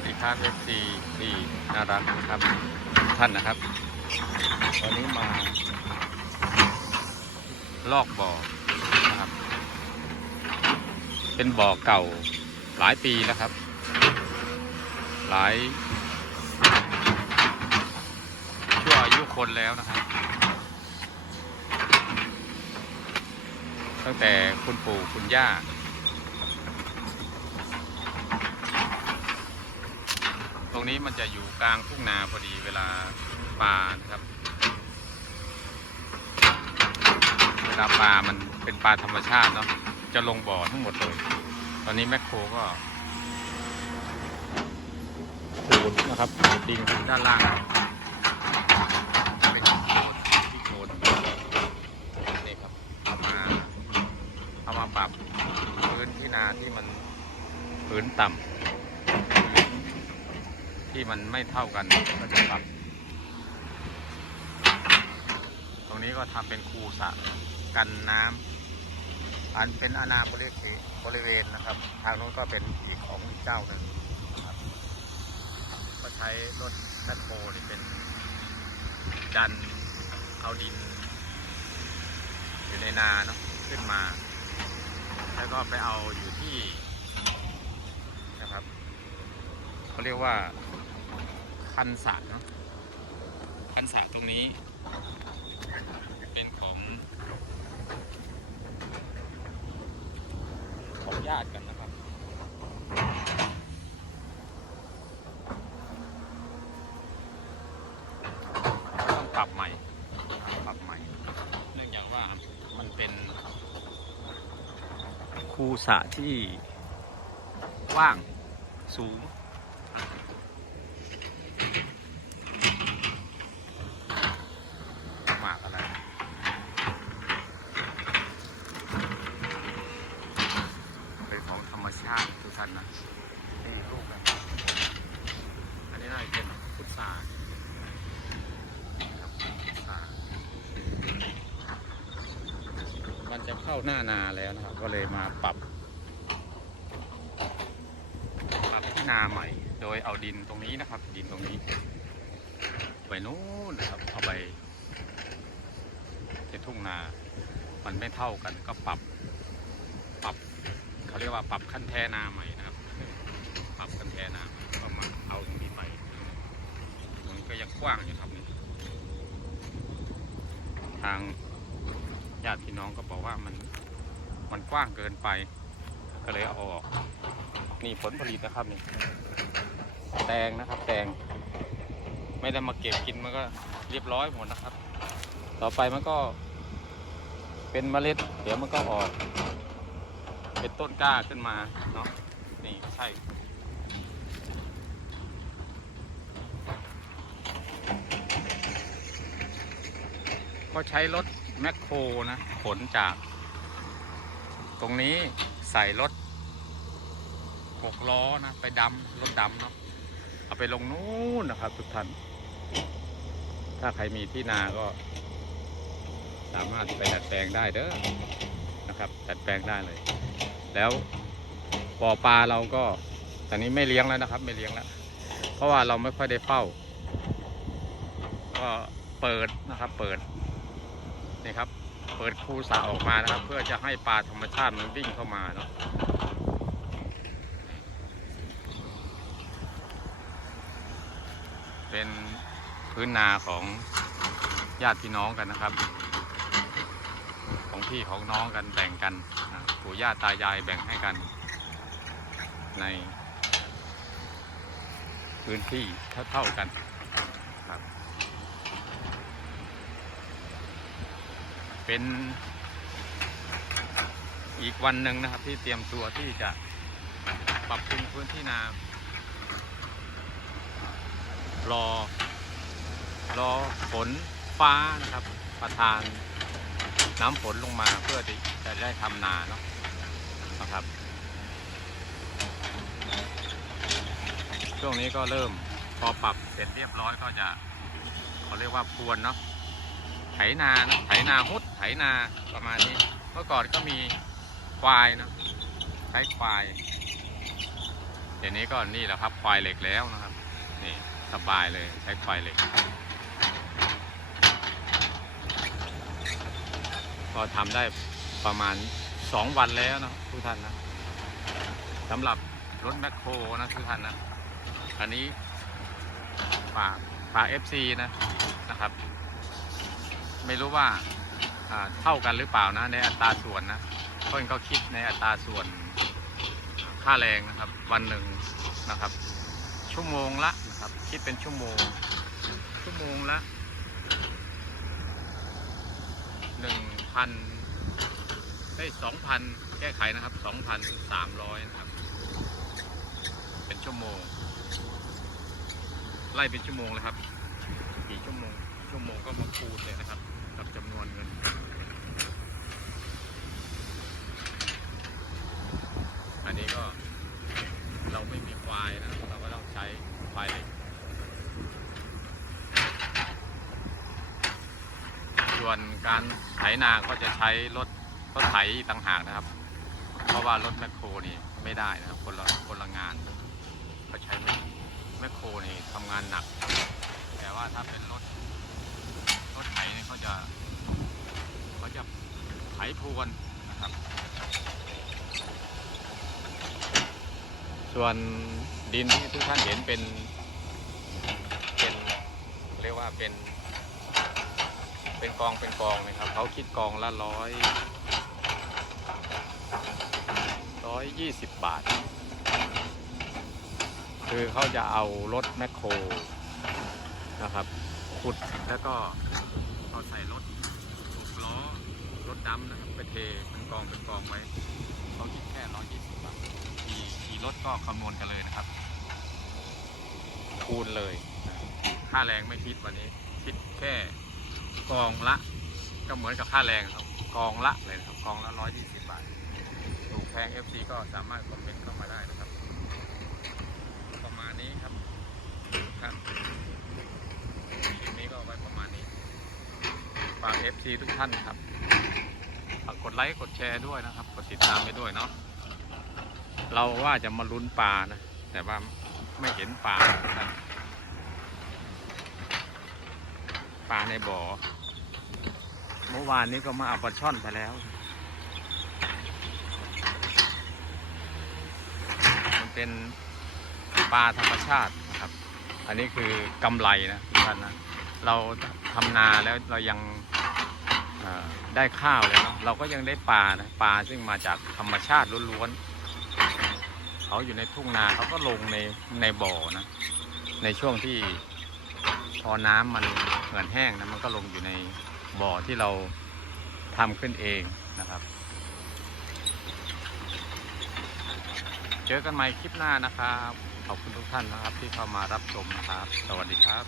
วัสดีครับ FC ที่น่ารักนะครับท่านนะครับวันนี้มา ลอกบ่อนะครับ เป็นบ่อเก่าหลายปีแล้วครับ หลาย ชั่วอายุคนแล้วนะครับ ตั้งแต่คุณปู่คุณย่า ต รงนี้มันจะอยู่กลางทุ่งนาพอดีเวลาปลานะครับ เวลาปลามันเป็นปลาธรรมชาติเนาะจะลงบ่อทั้งหมดเลย ตอนนี้แมคโครก็ขูดนะครับขูดดินด้านล่างเป็นโคลนที่โคลนนี่ครับเอามาเอามาปรับพื้นที่นาที่มันพื้นต่ำ ที่มันไม่เท่ากันก็จะปรับ ตรงนี้ก็ทำเป็นคูสระกันน้ำอันเป็นอาณาบริเวณบริเวณนะครับ ทางโน้นก็เป็นอีกของเจ้าหนึ่งก็ใช้รถแบคโฮนี่เป็นดันเอาดิน อยู่ในนาเนาะขึ้นมา แล้วก็ไปเอาอยู่ที่นะครับเขาเรียกว่า คันสระเนาะคันสระตรงนี้ เป็นของ ของญาติกันนะครับ ต้องปรับใหม่ปรับใหม่ เนื่องจากว่ามันเป็น คูสระที่กว้างสูง หมากอะไร เป็นของธรรมชาติทุกท่านนะ นี่ลูกนะอันนี้น่าจะเป็นพุทราครับพุทรามันจะ เข้าหน้านาแล้วนะครับ ก็เลยมาปรับปรับที่นาใหม่ โดยเอาดินตรงนี้นะครับ ดินตรงนี้ไปนู้นนะครับเอาไปที่ทุ่งนา มันไม่เท่ากันก็ปรับปรับเขาเรียกว่าปรับขั้นแท่นาใหม่นะครับ ปรับขั้นแท่นาก็มาเอาตรงนี้ไปตรงนี้ก็ยังกว้างอยู่ครับนี่ทางาติพี่น้องก็บอกว่ามันมันกว้างเกินไป ก็เลยเอาออก นี่ผลผลิตนะครับนี่แตงนะครับแตงไม่ได้มาเก็บกินมันก็เรียบร้อยหมดนะครับ ต่อไปมันก็ เป็นเมล็ด เดี๋ยวมันก็ออก เป็นต้นกล้าขึ้นมาเนาะนี่ใช่ก็ใช้รถ แมคโครนะ ขนจาก ตรงนี้ใส่รถหกล้อนะ ไปดำรถดำเนาะเอาไปลงนู้นนะครับ ทุกท่าน ถ้าใครมีที่นาก็ สามารถไปดัดแปลงได้เด้อนะครับ ดัดแปลงได้เลย แล้วบ่อปลาเราก็ตอนนี้ไม่เลี้ยงแล้วนะครับ ไม่เลี้ยงแล้ว เพราะว่าเราไม่ค่อยได้เฝ้า ก็เปิดนะครับ เปิด นี่ครับ เปิดคูสระออกมานะครับ เพื่อจะให้ปลาธรรมชาติมันวิ่งเข้ามาเนาะเป็นพื้นนาของญาติพี่น้องกันนะครับ ของพี่ของน้องกันแบ่งกันปู่ย่าตายายแบ่งให้กัน ในพื้นที่เท่าๆกันครับ เป็นอีกวันหนึ่งนะครับ ที่เตรียมตัวที่จะปรับปรุงพื้นที่นารอ รอฝนฟ้านะครับ ประทานน้ำฝนลงมาเพื่อที่จะได้ทำนาเนาะนะครับ ช่วงนี้ก็เริ่มพอปรับเสร็จเรียบร้อยก็จะเขาเรียกว่าพรวนเนาะ ไถนานะไถนาฮุดไถนาประมาณนี้ เมื่อก่อนก็มีควายนะใช้ควายเดี๋ยวนี้ก็นี่แหละครับควายเหล็กแล้วนะครับนี่สบายเลยใช้ควายเหล็กก็ทำได้ประมาณ 2 วันแล้วนะทุกท่านนะสำหรับรถแมคโครนะทุกท่านนะอันนี้ฝากฝาก FC นะนะครับ ไม่รู้ว่าเท่ากันหรือเปล่านะในอัตราส่วนนะเพื่อนก็คิดในอัตราส่วนค่าแรงนะครับวันหนึ่งนะครับ ชั่วโมงละนะครับ คิดเป็นชั่วโมง ชั่วโมงละหนึ่งพันได้สองพันแก้ไขนะครับสองพันสามร้อยนะครับ เป็นชั่วโมง ไล่เป็นชั่วโมงเลยครับกี่ชั่วโมงชั่วโมงก็มาคูณเลยนะครับ กับจำนวนเงิน อันนี้ก็เราไม่มีควายนะ เราก็ต้องใช้ควายเหล็กส่วนการไถนาก็จะใช้รถรถไถต่างหากนะครับ เพราะว่ารถแมคโครนี่ไม่ได้นะครับคนละคนละงาน ก็ใช้แมคโครนี่ทำงานหนัก แต่ว่าถ้าเป็นรถ รถไถนี่เขาจะเขาจะไถพรวนนะครับ ส่วนดินที่ทุกท่านเห็นเป็นเป็นเรียกว่าเป็นเป็นกองเป็นกองนะครับเขาคิดกองละร้อยร้อยยี่สิบบาท คือเขาจะเอารถแมคโครนะครับ ขุดแล้วก็เอาใส่รถหกล้อรถดำนะครับไปเทเป็นกองเป็นกองไว้เขาคิดแค่ร้อยยี่สิบบาทขี่ขี่รถก็คำนวณกันเลยนะครับ คูณเลยค่าแรงไม่คิดวันนี้ คิดแค่กองละ ก็เหมือนกับค่าแรงครับกองละเลยครับกองละร้อยยี่สิบบาทถูกแพง FC ก็สามารถคอมเมนต์เข้ามาได้นะครับ ประมาณนี้ครับครับคลิปนี้ก็ไว้ประมาณนี้ฝาก FC ทุกท่านครับฝากกดไลค์กดแชร์ด้วยนะครับ กดติดตามไปด้วยเนาะเราว่าจะมาลุ้นปลานะ แต่ว่าไม่เห็นปลาปลาในบ่อ เมื่อวานนี้ก็มาเอาปลาช่อนไปแล้ว มันเป็นปลาธรรมชาตินะครับ อันนี้คือกำไรนะทุกท่านนะ เราทำนาแล้วเรายัง ได้ข้าวแล้วเราก็ยังได้ปลานะปลาซึ่งมาจากธรรมชาติล้วนๆเขาอยู่ในทุ่งนาเขาก็ลงในในบ่อนะ ในช่วงที่พอน้ำมันเหือนแห้งนะมันก็ลงอยู่ในบ่อที่เราทำขึ้นเองนะครับ เจอกันใหม่คลิปหน้านะครับ ขอบคุณทุกท่านนะครับที่เข้ามารับชมนะครับ สวัสดีครับ